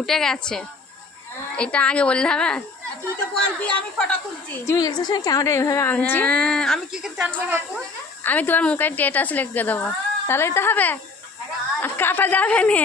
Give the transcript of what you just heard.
উঠে গেছে, এটা আগে বললে হবে? তুই তো বলবি আমি ফটো তুলছি। তুমি লিখছো সে ক্যামেরা এইভাবে আনছি, আমি কি করে জানবো বাপু? আমি তোমার মুখে ডেট আসলে লিখে দেবো, তাহলেই তো হবে, আর কাটা যাবে না।